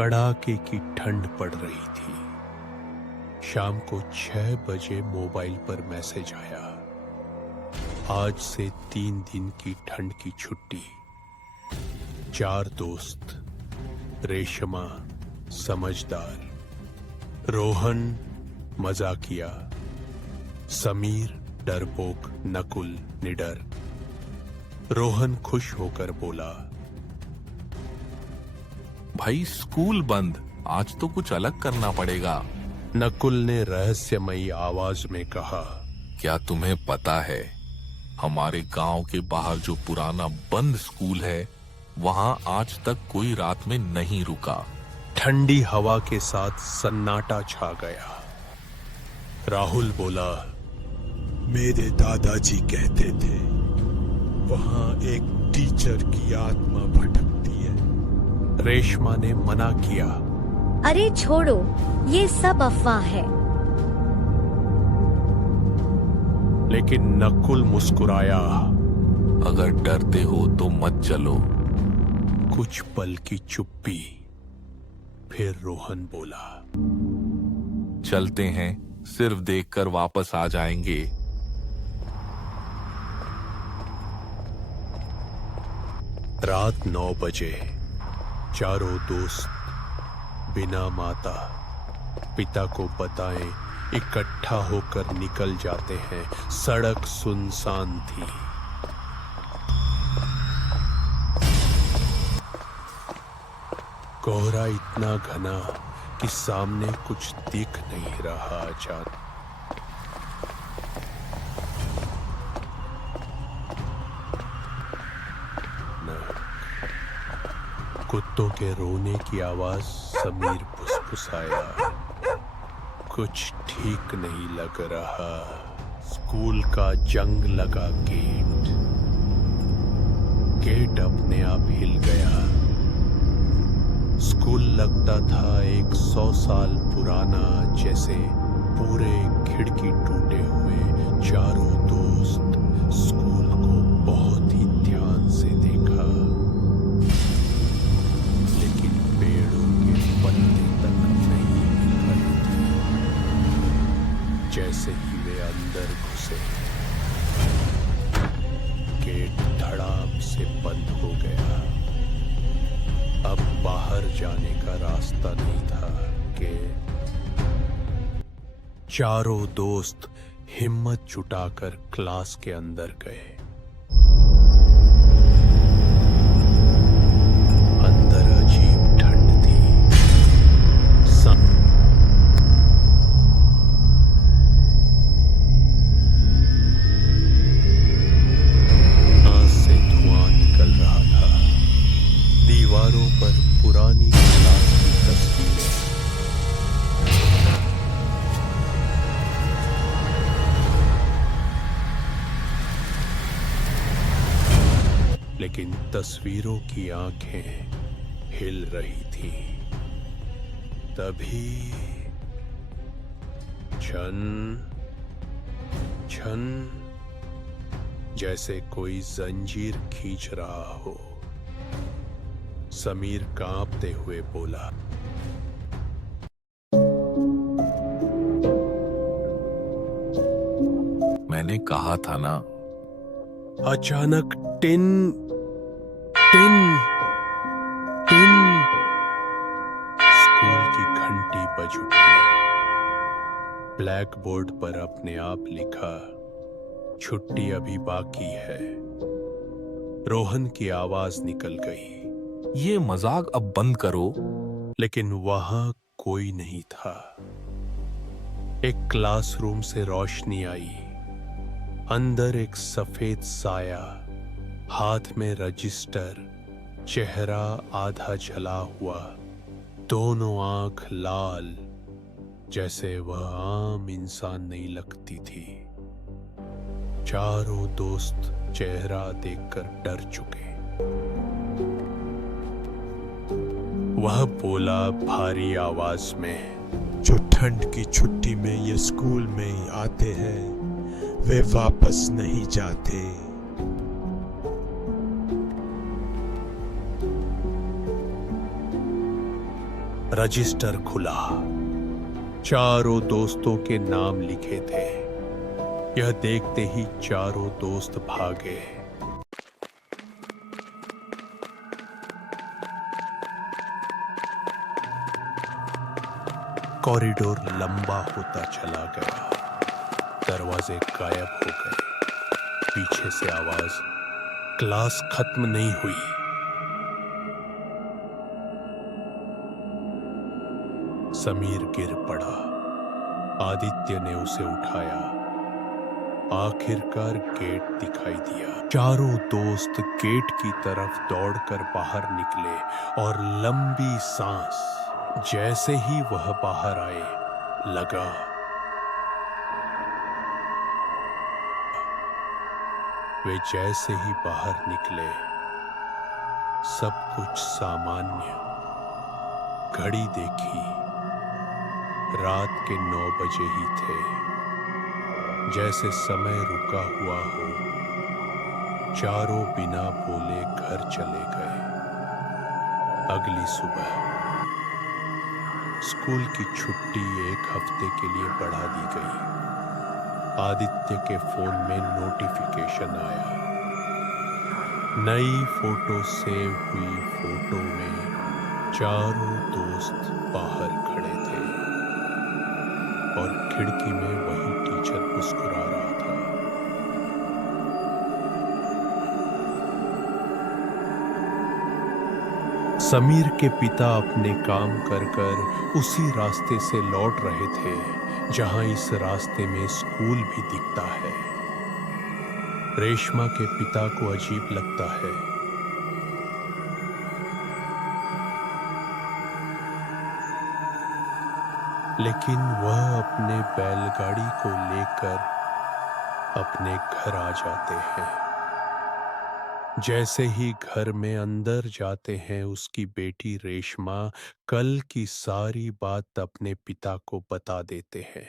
कड़ाके की ठंड पड़ रही थी। शाम को 6 बजे मोबाइल पर मैसेज आया, आज से 3 दिन की ठंड की छुट्टी। 4 दोस्त, रेशमा समझदार, रोहन मजाकिया, समीर डरपोक, नकुल निडर। रोहन खुश होकर बोला, भाई स्कूल बंद, आज तो कुछ अलग करना पड़ेगा। नकुल ने रहस्यमयी आवाज में कहा, क्या तुम्हें पता है हमारे गांव के बाहर जो पुराना बंद स्कूल है, वहां आज तक कोई रात में नहीं रुका। ठंडी हवा के साथ सन्नाटा छा गया। राहुल बोला, मेरे दादाजी कहते थे वहां एक टीचर की आत्मा भटकती है। रेशमा ने मना किया, अरे छोड़ो, ये सब अफवाह है। लेकिन नकुल मुस्कुराया, अगर डरते हो तो मत चलो। कुछ पल की चुप्पी, फिर रोहन बोला, चलते हैं, सिर्फ देखकर वापस आ जाएंगे। रात 9 बजे चारों दोस्त बिना माता पिता को बताए इकट्ठा होकर निकल जाते हैं। सड़क सुनसान थी। कोहरा इतना घना कि सामने कुछ दिख नहीं रहा। अचानक कुत्तों के रोने की आवाज। समीर फुसफुसाया, कुछ ठीक नहीं लग रहा। स्कूल का जंग लगा गेट अपने आप हिल गया। स्कूल लगता था 100 साल पुराना, जैसे पूरे खिड़की टूटे हुए। चारों दोस्त स्कूल को बहुत ही ध्यान से देखा, लेकिन पेड़ों के पत्ते तक नहीं हिल रहे थे। जैसे ही वे अंदर घुसे, गेट धड़ाम से बंद हो गया। अब बाहर जाने का रास्ता नहीं था कि चारों दोस्त हिम्मत जुटाकर क्लास के अंदर गए। अंदर अजीब ठंड थी। सांस से धुआं निकल रहा था। दीवारों पर पुरानी क्लास की तस्वीरें। लेकिन तस्वीरों की आंखें हिल रही थी। तभी छन छन, जैसे कोई जंजीर खींच रहा हो। समीर कांपते हुए बोला, मैंने कहा था ना। अचानक टिन टिन टिन, स्कूल की घंटी बज उठी। ब्लैक बोर्ड पर अपने आप लिखा, छुट्टी अभी बाकी है। रोहन की आवाज निकल गई, ये मजाक अब बंद करो। लेकिन वहां कोई नहीं था। एक क्लासरूम से रोशनी आई। अंदर एक सफेद साया, हाथ में रजिस्टर, चेहरा आधा जला हुआ, दोनों आंख लाल, जैसे वह आम इंसान नहीं लगती थी। चारों दोस्त चेहरा देखकर डर चुके। वह बोला भारी आवाज में, जो ठंड की छुट्टी में ये स्कूल में आते हैं, वे वापस नहीं जाते। रजिस्टर खुला। चारों दोस्तों के नाम लिखे थे। यह देखते ही चारों दोस्त भागे। कॉरिडोर लंबा होता चला गया। दरवाजे गायब हो गए। पीछे से आवाज, क्लास खत्म नहीं हुई। समीर गिर पड़ा। आदित्य ने उसे उठाया। आखिरकार गेट दिखाई दिया। चारों दोस्त गेट की तरफ दौड़कर बाहर निकले और लंबी सांस। जैसे ही वह बाहर आए, लगा वे जैसे ही बाहर निकले, सब कुछ सामान्य। घड़ी देखी, रात के 9 बजे ही थे। जैसे समय रुका हुआ हो। चारों बिना बोले घर चले गए। अगली सुबह स्कूल की छुट्टी 1 हफ्ते के लिए बढ़ा दी गई। आदित्य के फोन में नोटिफिकेशन आया। नई फोटो सेव हुई। फोटो में चारों दोस्त बाहर खड़े थे और खिड़की में वही टीचर मुस्कुरा रहा था। समीर के पिता अपने काम कर कर उसी रास्ते से लौट रहे थे जहां इस रास्ते में स्कूल भी दिखता है। रेशमा के पिता को अजीब लगता है। लेकिन वह अपने बैलगाड़ी को लेकर अपने घर आ जाते हैं। जैसे ही घर में अंदर जाते हैं, उसकी बेटी रेशमा कल की सारी बात अपने पिता को बता देते हैं।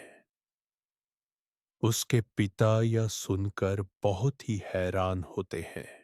उसके पिता यह सुनकर बहुत ही हैरान होते हैं।